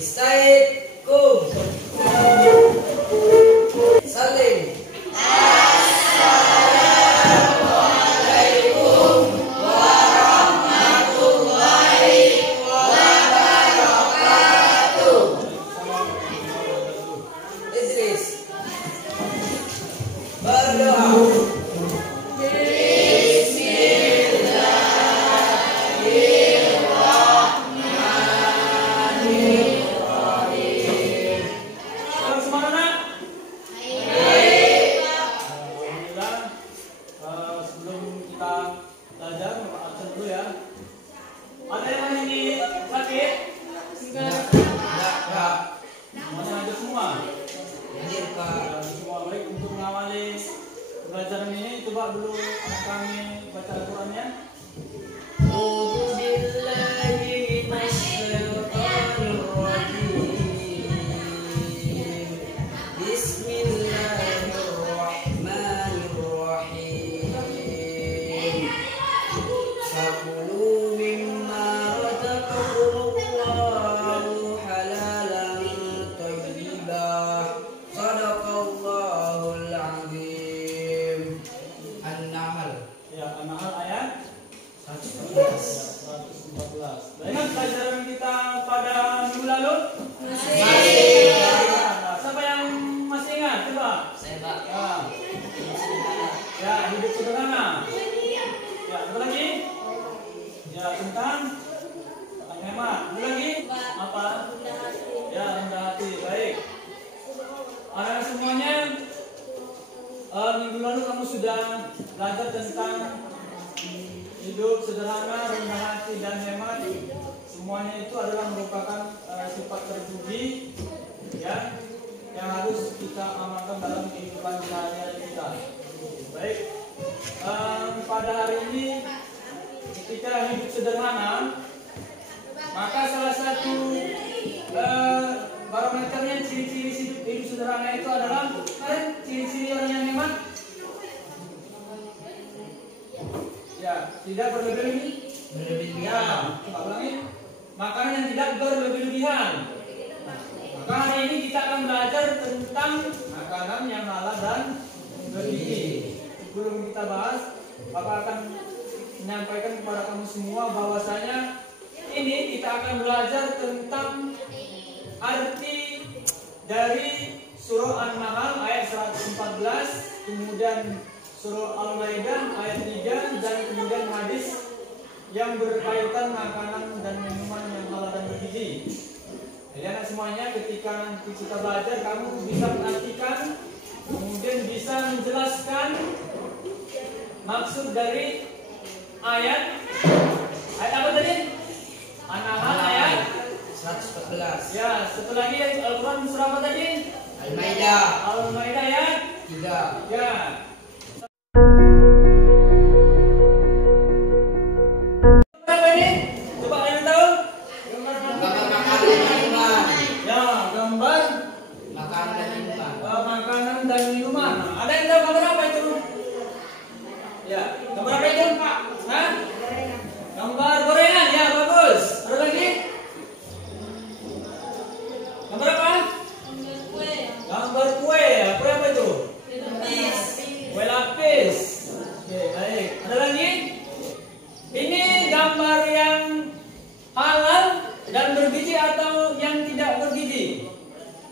Istaikum. Salim. Assalamualaikum warahmatullahi wabarakatuh. Idris. Berdoa. Pelajaran ini coba dulu anak kami baca Al-Qurannya. Bismillahirrahmanirrahim. Fakulu mimma razaqakumullahu halalan thayyibah. Shadaqallahul azim. An-Nahl. Ya, An-Nahl ayat 114. Ingat pelajaran kita pada minggu lalu? Masih. Nah, siapa yang masih ingat? Coba. Saya Pak. Ya, hidup sederhana. Ya, apa lagi? Ya, tentang hemat. Apa lagi? Apa? Ya, rendah hati. Baik. Anak-anak semuanya, minggu lalu kamu sudah belajar tentang hidup sederhana, rendah hati, dan hemat. Semuanya itu adalah merupakan sifat terpuji ya, yang harus kita amalkan dalam kehidupan sehari-hari kita. Baik, pada hari ini ketika hidup sederhana, maka salah satu barometernya ciri-ciri hidup sederhana itu adalah ciri-ciri orang yang hemat. Ya, tidak berlebih-lebihan. Coba ulangi. Makanan yang tidak berlebih-lebihan. Maka hari ini kita akan belajar tentang makanan yang halal dan bergizi. Sebelum kita bahas, Bapak akan menyampaikan kepada kamu semua bahwasanya ini kita akan belajar tentang arti dari surah An-Nahl ayat 114, kemudian surah Al-Maidah ayat 3, dan kemudian hadis yang berkaitan makanan dan minuman yang halal dan bergizi. Jadi anak semuanya, ketika nanti kita belajar, kamu bisa mengartikan, kemudian bisa menjelaskan maksud dari ayat apa tadi? An-Nahl ayat 114. Ya, satu lagi Al-Quran surah apa tadi? Al-Maidah. Al-Maidah ya? 3. Ya. Apa ini? Coba kalian tahu? Gambar makanan dan minuman. Ya, gambar Makanan dan minuman. makanan dan minuman. Ada yang tahu gambar apa itu? Ya, gambar apa itu? Hah? Gambar gorengan, ya bagus. Ada lagi? Gambar apa? Gambar kue. Kue apa itu? Kue lapis. Oke, baik. Ada lagi? Ini gambar yang halal dan bergizi atau yang tidak bergizi?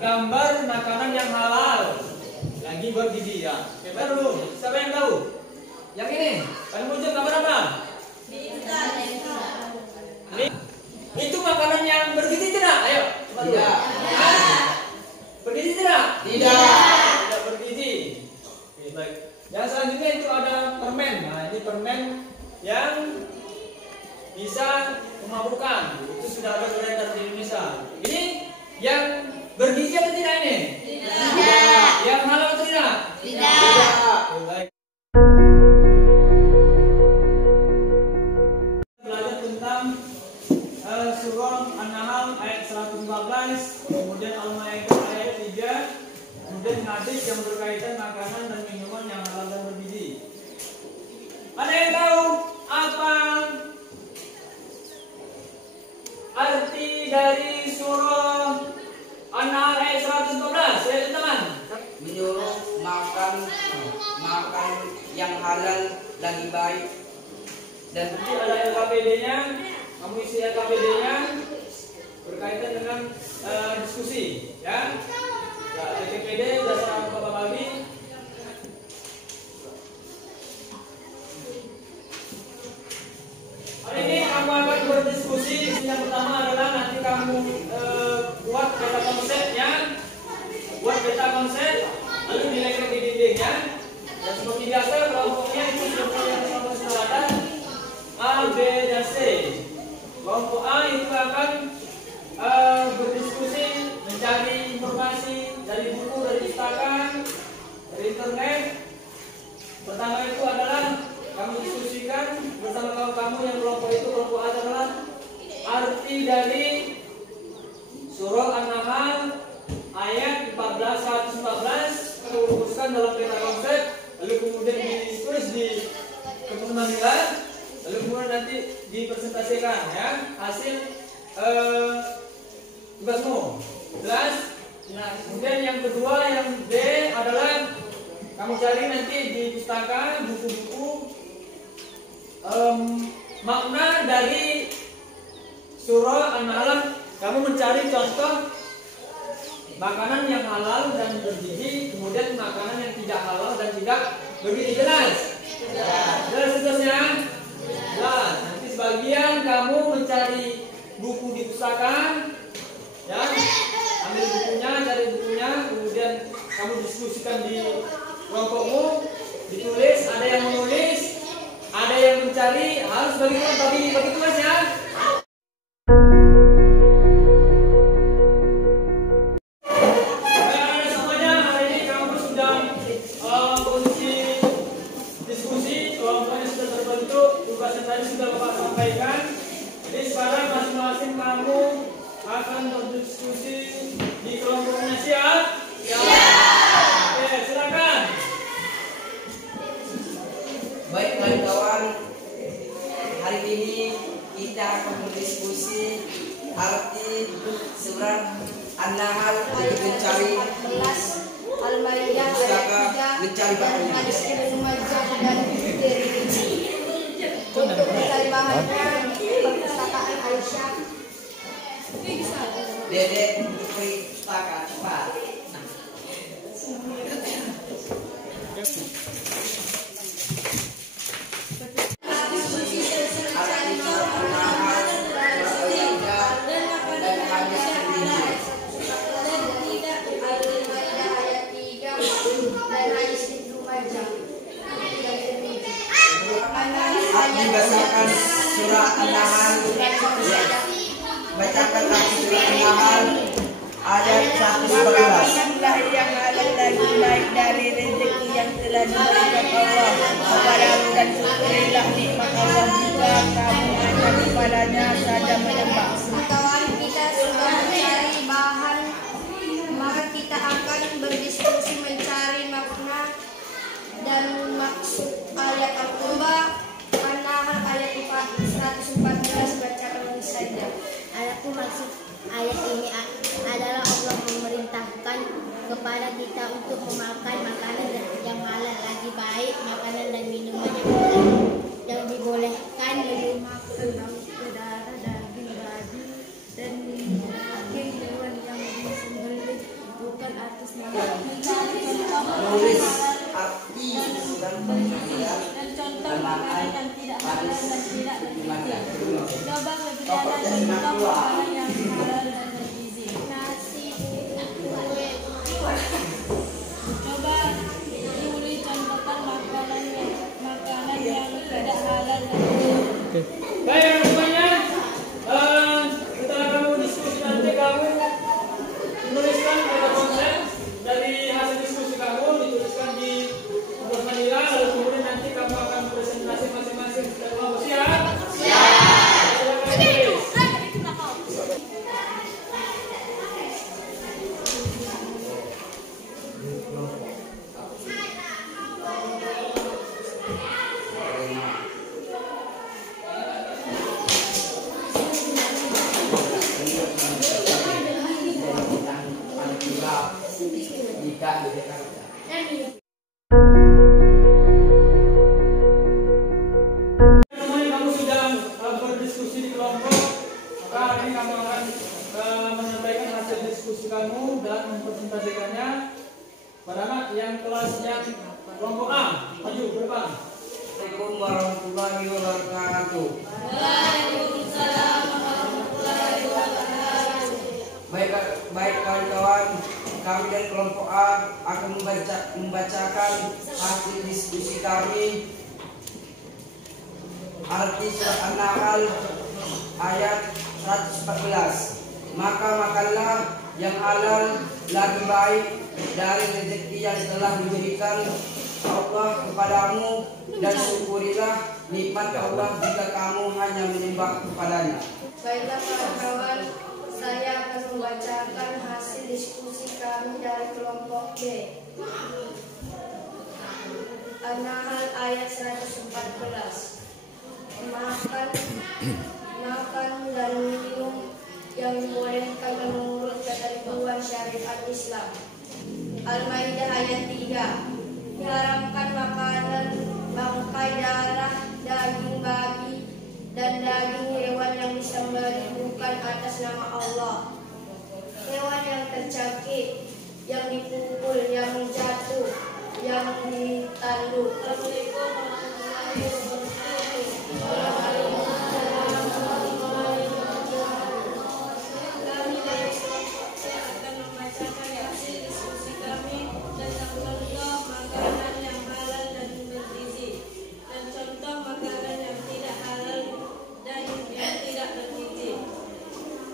Gambar makanan yang halal lagi bergizi ya. Oke, baru siapa yang tahu? Yang ini. Kalian muncul gambar apa? Itu makanan yang bergizi tidak? Ayo, coba dulu. Tidak. Bergizi tidak? Tidak. Tidak bergizi. Oke, baik. Yang selanjutnya itu ada permen. Nah, ini permen yang bisa memabukkan. Itu sudah ada beredar di Indonesia. Ini yang bergizi atau tidak ini? Tidak. Yang halal atau tidak? Tidak. Oke, baik. Belajar tentang surah An-Nahl ayat 114, kemudian Al-Maidah ayat 3, kemudian hadis yang berkaitan makanan dan minuman yang halal dan bergizi. Ada yang tahu apa arti dari surah An-Nahl ayat 114 ya teman. Menyuruh makan yang halal lagi baik. Dan nanti ada LKPD-nya, kamu isi LKPD-nya berkaitan dengan diskusi ya. Ya, LKPD dasar Bapak bagi. Hari ini kamu akan berdiskusi. Yang pertama adalah nanti kamu buat peta konsepnya, lalu dilekatkan di dindingnya. Dan seperti biasa kelompoknya itu seperti yang teman-teman sudah ada, A, B, dan C. Kelompok A itu akan berdiskusi, mencari informasi dari buku, dari pustaka, dari internet. Pertama itu adalah kamu diskusikan bersama kamu yang kelompok itu. Kelompok A adalah arti dari surah An-Nahl ayat 114 kamu rumuskan dalam peta konsep, lalu kemudian ditulis di kemudian lalu kemudian nanti dipresentasikan ya hasil tugasmu. Jelas? Nah, kemudian yang kedua yang D adalah kamu cari nanti di pustaka buku-buku makna dari surah An-Nahl. Kamu mencari contoh makanan yang halal dan bergizi, kemudian makanan yang tidak halal dan tidak bergizi. Jelas? Jelas seterusnya? Jelas. Nanti sebagian kamu mencari buku di pustaka, ya, ambil bukunya, cari bukunya, kemudian kamu diskusikan di kelompokmu, ditulis, ada yang menulis, ada yang mencari, harus bagi tugas ya. Semuanya hari ini kamu sudah posisi diskusi, kelompoknya sudah terbentuk, tugasnya tadi sudah Bapak sampaikan. Jadi sekarang masing-masing kamu akan berdiskusi di kelompoknya. Siap? Oke, silakan. Baik kawan-kawan, hari ini kita akan berdiskusi arti surat An-Nahl untuk mencari Al-Maidah ayat 3 dan hadis Ibnu Majah dan Tirmidzi. Untuk mencari bahannya perpustakaan Aisyah. Dede untuk pustaka cepat. Dibacakan surah An-Nahl, bacakan arti surah An-Nahl ayat 114. Yang halal lagi baik dari rezeki yang telah diberikan Allah kepadamu, dan syukurilah nikmat Allah jika kamu hanya kepadanya saja menyembah. Kawan kita sudah mencari bahan, maka kita akan berdiskusi mencari makna dan maksud ayat Al-Qur'an An-Nahl ayat 114. Bacakan saja. Adapun maksud ayat ini adalah Allah memerintahkan kepada kita untuk memakan makanan yang halal lagi baik, makanan dan minuman yang dibolehkan minuman Darah, daging babi dan daging hewan yang disembelih bukan atas nama Nulis arti dan dan contoh makanan yang tidak halal dan tidak bergizi. Coba berikan contoh makanan yang halal dan bergizi. nasi, kue, Coba Juli contohkan makanan yang tidak halal dan bergizi. Baik semuanya, setelah kamu diskusi nanti kamu menuliskan peta konsep dari hasil diskusi kamu, dituliskan di kertas manila, lalu kemudian nanti kamu akan presentasi masing-masing. Siap? Siap. Silakan tulis. dan di Jakarta. Semuanya kamu sudah berdiskusi di kelompok, maka hari ini kamu akan menyampaikan hasil diskusi kamu dan mempresentasikannya pada anak yang kelasnya kelompok A. Maju ke depan. Assalamualaikum warahmatullahi wabarakatuh. Waalaikumsalam warahmatullahi wabarakatuh. Baik kawan-kawan, kami dari kelompok A akan membacakan hasil diskusi kami. Arti surat An-Nahl ayat 114. Maka makanlah yang halal lagi baik dari rezeki yang telah diberikan Allah kepadamu, dan syukurilah nikmat Allah jika kamu hanya menyembah kepadanya. Baiklah kawan-kawan, saya akan membacakan hasil diskusi kami dari kelompok B. An-Nahl ayat 114. Makan dan minum yang dibolehkan menurut ketentuan syariat Islam. Al-Maidah ayat 3. Diharamkan makanan bangkai, darah, daging babi, dan daging hewan yang disembelih bukan atas nama Allah. Hewan yang tercakik, yang dipukul, yang jatuh, yang ditanduk. Assalamualaikum warahmatullahi wabarakatuh. Kami dari kelompok C akan membacakan hasil diskusi kami tentang contoh makanan yang halal dan bergizi, dan contoh makanan yang tidak halal dan yang tidak bergizi.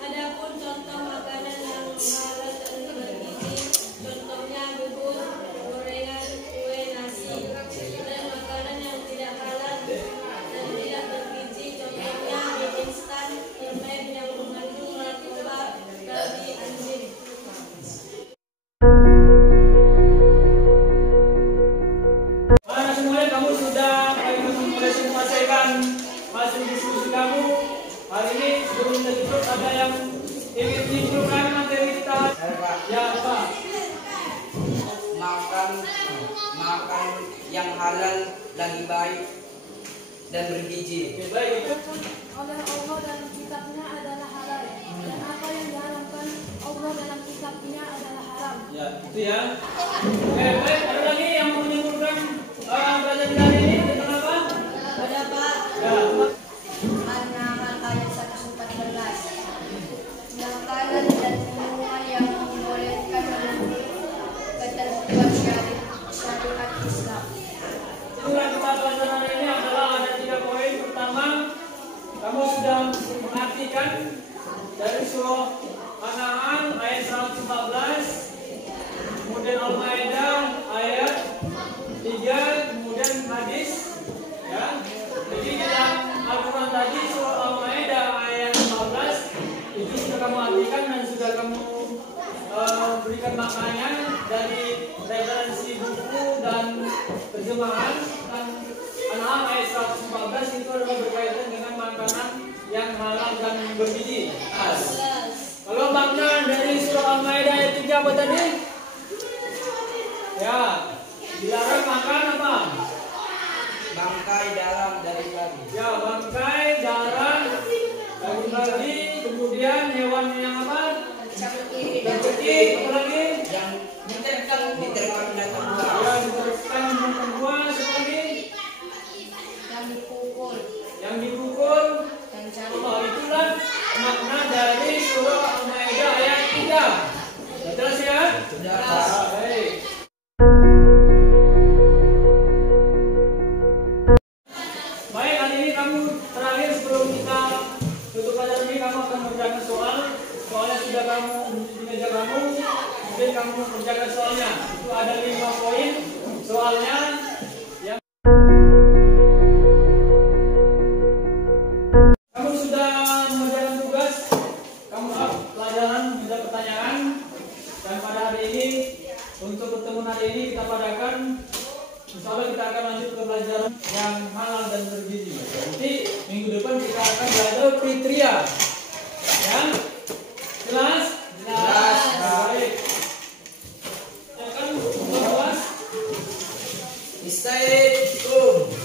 Adapun contoh makanan yang halal dan bergizi, contohnya bubur, gorengan, kue, nasi. Dan makanan yang tidak halal dan tidak bergizi, contohnya mie instan, permen yang mengandung narkoba, babi, anjing. Mana semuanya kamu sudah mempresentasikan hasil diskusi kamu. Hari ini sebelum kita tutup, ada yang ingin menyimpulkan materi kita? Ya, Pak. Makan yang halal lagi baik dan bergizi. Oke, baik. Oleh Allah dalam kitabnya adalah halal, dan apa yang diharamkan Allah dalam kitabnya adalah haram. Ya, itu ya. Oke, baik. Ada lagi yang mau menyimpulkan pelajaran hari ini tentang apa? Ada Pak. Ya, An-Nahl ayat 114. Makanan dan minuman yang dibolehkan menurut ketentuan syariat Islam. itulah kita pelajaran hari ini adalah ada 3 poin. Pertama, kamu sudah mengartikan dari surah An-Nahl ayat 114, kemudian Al-Maidah ayat 3, kemudian hadis, ya. Jadi dalam Al-Quran tadi surah Al-Maidah ayat 15 itu sudah kamu artikan dan sudah kamu berikan maknanya dari referensi buku dan terjemahan. Dan An-Nahl ayat 114 itu adalah berkaitan dengan makanan yang halal dan bergizi. Kalau makna dari surah Al-Maidah ayat 3 apa tadi? Ya, dilarang makan apa? Bangkai dalam dari babi. Ya, bangkai, darah, daging babi, kemudian hewan yang apa? Tercekik, apa lagi? Yang diterkam binatang buas. Ya, diterkam binatang buas, apa lagi? Yang dipukul Yang dipukul. dan Oh, itulah makna dari surah Al-Maidah ayat 3. Jelas ya? Sudah, Ya, Pak. baik. Baik, hari ini kamu terakhir sebelum kita tutup pelajaran ini, kamu akan mengerjakan soal. Soalnya sudah kamu di meja kamu, kemudian kamu mengerjakan soalnya. Itu ada 5 poin soalnya. Yang kamu sudah mengerjakan tugas, kamu pelajaran ada pertanyaan, dan pada hari ini untuk pertemuan hari ini kita padakan. Insya Allah kita akan lanjut ke pelajaran yang halal dan bergizi. Nanti minggu depan kita akan belajar Fitria. Ya, jelas? Jelas. Baik. Ya kan Assalamualaikum.